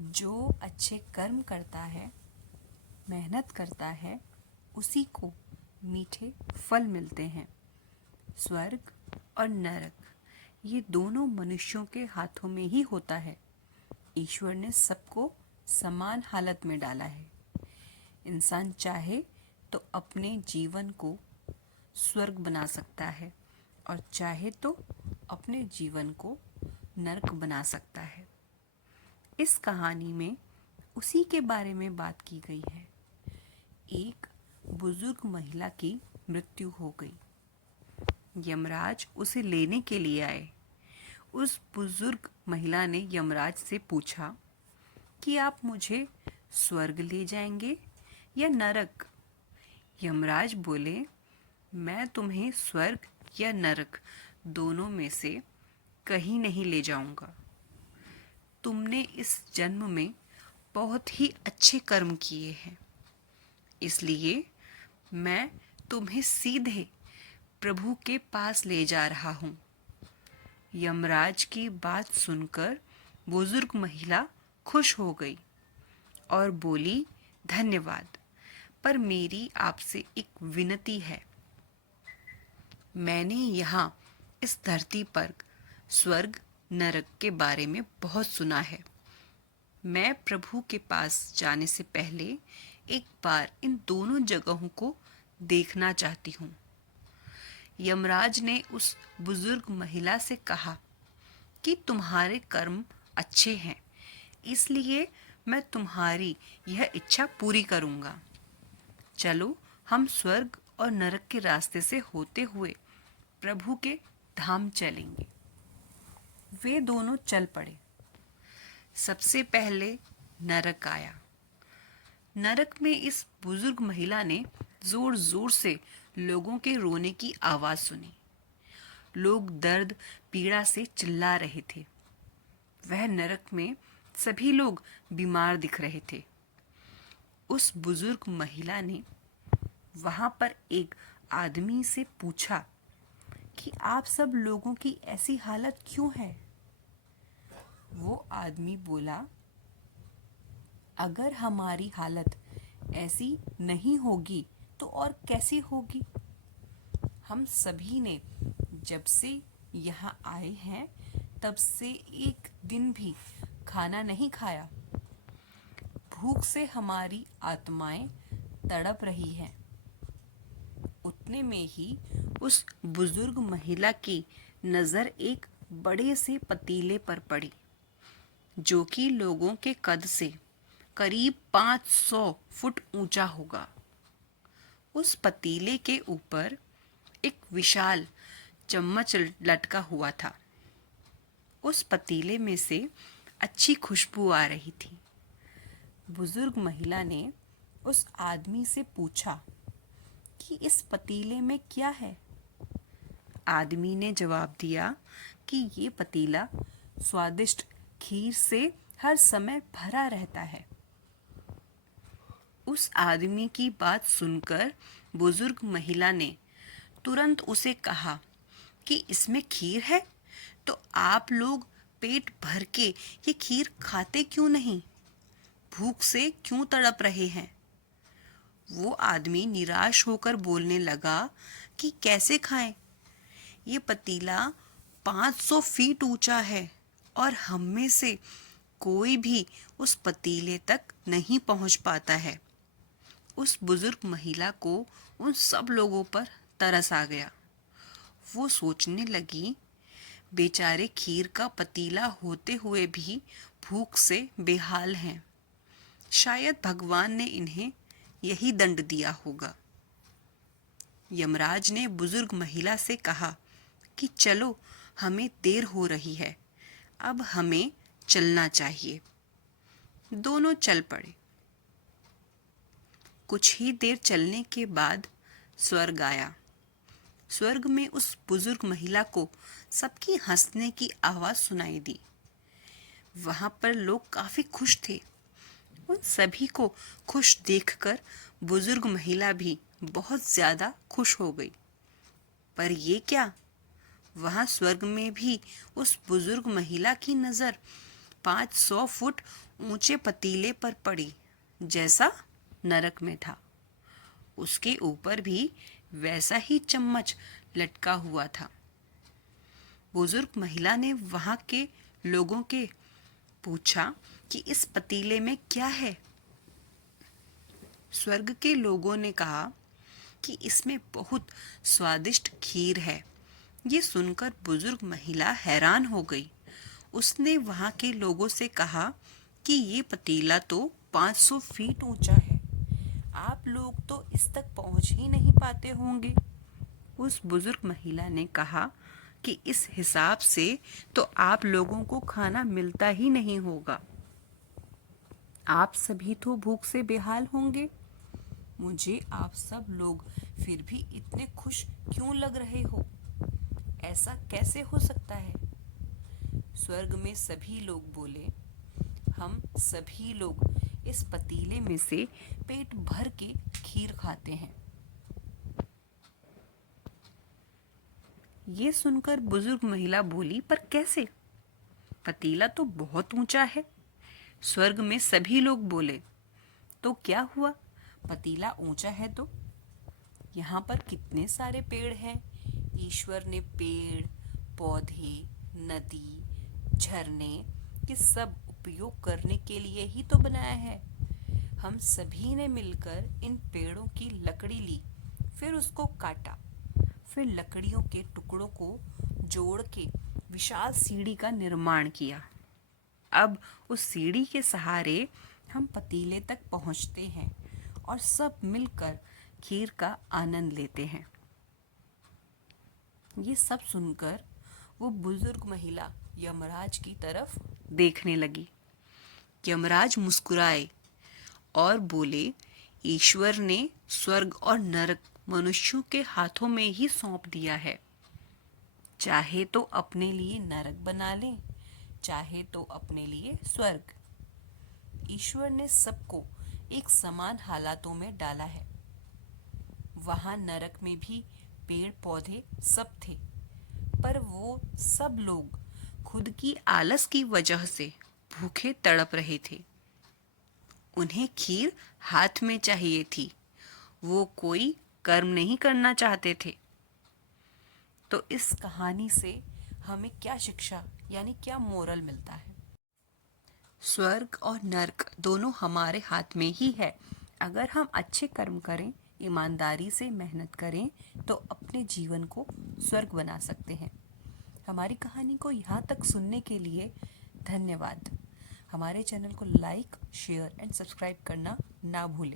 जो अच्छे कर्म करता है, मेहनत करता है, उसी को मीठे फल मिलते हैं। स्वर्ग और नरक ये दोनों मनुष्यों के हाथों में ही होता है। ईश्वर ने सबको समान हालत में डाला है। इंसान चाहे तो अपने जीवन को स्वर्ग बना सकता है और चाहे तो अपने जीवन को नरक बना सकता है। इस कहानी में उसी के बारे में बात की गई है। एक बुजुर्ग महिला की मृत्यु हो गई। यमराज उसे लेने के लिए आए। उस बुजुर्ग महिला ने यमराज से पूछा कि आप मुझे स्वर्ग ले जाएंगे या नरक? यमराज बोले, मैं तुम्हें स्वर्ग या नरक दोनों में से कहीं नहीं ले जाऊंगा। तुमने इस जन्म में बहुत ही अच्छे कर्म किए हैं, इसलिए मैं तुम्हें सीधे प्रभु के पास ले जा रहा हूँ। यमराज की बात सुनकर बुजुर्ग महिला खुश हो गई और बोली, धन्यवाद, पर मेरी आपसे एक विनती है। मैंने यहाँ इस धरती पर स्वर्ग नरक के बारे में बहुत सुना है। मैं प्रभु के पास जाने से पहले एक बार इन दोनों जगहों को देखना चाहती हूँ। यमराज ने उस बुजुर्ग महिला से कहा कि तुम्हारे कर्म अच्छे हैं, इसलिए मैं तुम्हारी यह इच्छा पूरी करूँगा। चलो हम स्वर्ग और नरक के रास्ते से होते हुए प्रभु के धाम चलेंगे। वे दोनों चल पड़े। सबसे पहले नरक आया। नरक में इस बुजुर्ग महिला ने जोर जोर से लोगों के रोने की आवाज सुनी। लोग दर्द पीड़ा से चिल्ला रहे थे। वह नरक में सभी लोग बीमार दिख रहे थे। उस बुजुर्ग महिला ने वहां पर एक आदमी से पूछा कि आप सब लोगों की ऐसी हालत क्यों है? वो आदमी बोला, अगर हमारी हालत ऐसी नहीं होगी तो और कैसी होगी? हम सभी ने जब से यहाँ आए हैं तब से एक दिन भी खाना नहीं खाया। भूख से हमारी आत्माएं तड़प रही हैं। उतने में ही उस बुजुर्ग महिला की नज़र एक बड़े से पतीले पर पड़ी, जो कि लोगों के कद से करीब 500 फुट ऊंचा होगा। उस पतीले के ऊपर एक विशाल चम्मच लटका हुआ था। उस पतीले में से अच्छी खुशबू आ रही थी। बुजुर्ग महिला ने उस आदमी से पूछा कि इस पतीले में क्या है? आदमी ने जवाब दिया कि ये पतीला स्वादिष्ट खीर से हर समय भरा रहता है। उस आदमी की बात सुनकर बुजुर्ग महिला ने तुरंत उसे कहा कि इसमें खीर है, तो आप लोग पेट भर के ये खीर खाते क्यों नहीं? भूख से क्यों तड़प रहे हैं? वो आदमी निराश होकर बोलने लगा कि कैसे खाएं? ये पतीला 500 फीट ऊंचा है और हम में से कोई भी उस पतीले तक नहीं पहुंच पाता है। उस बुजुर्ग महिला को उन सब लोगों पर तरस आ गया। वो सोचने लगी, बेचारे खीर का पतीला होते हुए भी भूख से बेहाल हैं। शायद भगवान ने इन्हें यही दंड दिया होगा। यमराज ने बुजुर्ग महिला से कहा कि चलो, हमें देर हो रही है, अब हमें चलना चाहिए। दोनों चल पड़े। कुछ ही देर चलने के बाद स्वर्ग आया। स्वर्ग में उस बुजुर्ग महिला को सबकी हंसने की आवाज सुनाई दी। वहां पर लोग काफी खुश थे। उन सभी को खुश देखकर बुजुर्ग महिला भी बहुत ज्यादा खुश हो गई। पर ये क्या, वहां स्वर्ग में भी उस बुजुर्ग महिला की नजर 500 फुट ऊंचे पतीले पर पड़ी, जैसा नरक में था। उसके ऊपर भी वैसा ही चम्मच लटका हुआ था। बुजुर्ग महिला ने वहां के लोगों के पूछा कि इस पतीले में क्या है। स्वर्ग के लोगों ने कहा कि इसमें बहुत स्वादिष्ट खीर है। ये सुनकर बुजुर्ग महिला हैरान हो गई। उसने वहां के लोगों से कहा कि ये पतीला तो 500 फीट ऊंचा है। आप लोग तो इस तक पहुंच ही नहीं पाते होंगे। उस बुजुर्ग महिला ने कहा कि इस हिसाब से तो आप लोगों को खाना मिलता ही नहीं होगा। आप सभी तो भूख से बेहाल होंगे। मुझे आप सब लोग फिर भी इतने खुश क्यों लग रहे हो? ऐसा कैसे हो सकता है? स्वर्ग में सभी लोग बोले, हम सभी लोग इस पतीले में से पेट भर के खीर खाते हैं। ये सुनकर बुजुर्ग महिला बोली, पर कैसे? पतीला तो बहुत ऊंचा है। स्वर्ग में सभी लोग बोले, तो क्या हुआ? पतीला ऊंचा है तो यहाँ पर कितने सारे पेड़ हैं। ईश्वर ने पेड़, पौधे, नदी, झरने के सब उपयोग करने के लिए ही तो बनाया है। हम सभी ने मिलकर इन पेड़ों की लकड़ी ली, फिर उसको काटा, फिर लकड़ियों के टुकड़ों को जोड़ के विशाल सीढ़ी का निर्माण किया। अब उस सीढ़ी के सहारे हम पतीले तक पहुंचते हैं और सब मिलकर खीर का आनंद लेते हैं। ये सब सुनकर वो बुजुर्ग महिला यमराज की तरफ देखने लगी। यमराज मुस्कुराए और बोले, ईश्वर ने स्वर्ग और नरक मनुष्यों के हाथों में ही सौंप दिया है। चाहे तो अपने लिए नरक बना लें, चाहे तो अपने लिए स्वर्ग। ईश्वर ने सबको एक समान हालातों में डाला है। वहां नरक में भी पेड़ पौधे सब थे, पर वो सब लोग खुद की आलस की वजह से भूखे तड़प रहे थे। उन्हें खीर हाथ में चाहिए थी, वो कोई कर्म नहीं करना चाहते थे। तो इस कहानी से हमें क्या शिक्षा यानी क्या मोरल मिलता है? स्वर्ग और नर्क दोनों हमारे हाथ में ही है। अगर हम अच्छे कर्म करें, ईमानदारी से मेहनत करें, तो अपने जीवन को स्वर्ग बना सकते हैं। हमारी कहानी को यहाँ तक सुनने के लिए धन्यवाद। हमारे चैनल को लाइक, शेयर एंड सब्सक्राइब करना ना भूलें।